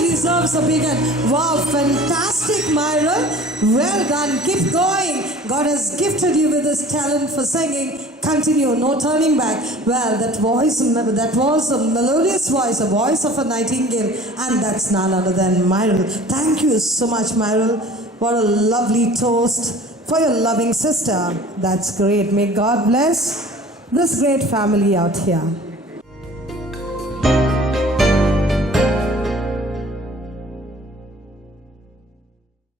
he deserves a big hand. Wow, fantastic, Myron. Well done. Keep going. God has gifted you with this talent for singing. Continue, no turning back. Well, that was a melodious voice, a voice of a nightingale, and that's none other than Myron. Thank you so much, Myron. What a lovely toast for your loving sister. That's great. May God bless this great family out here.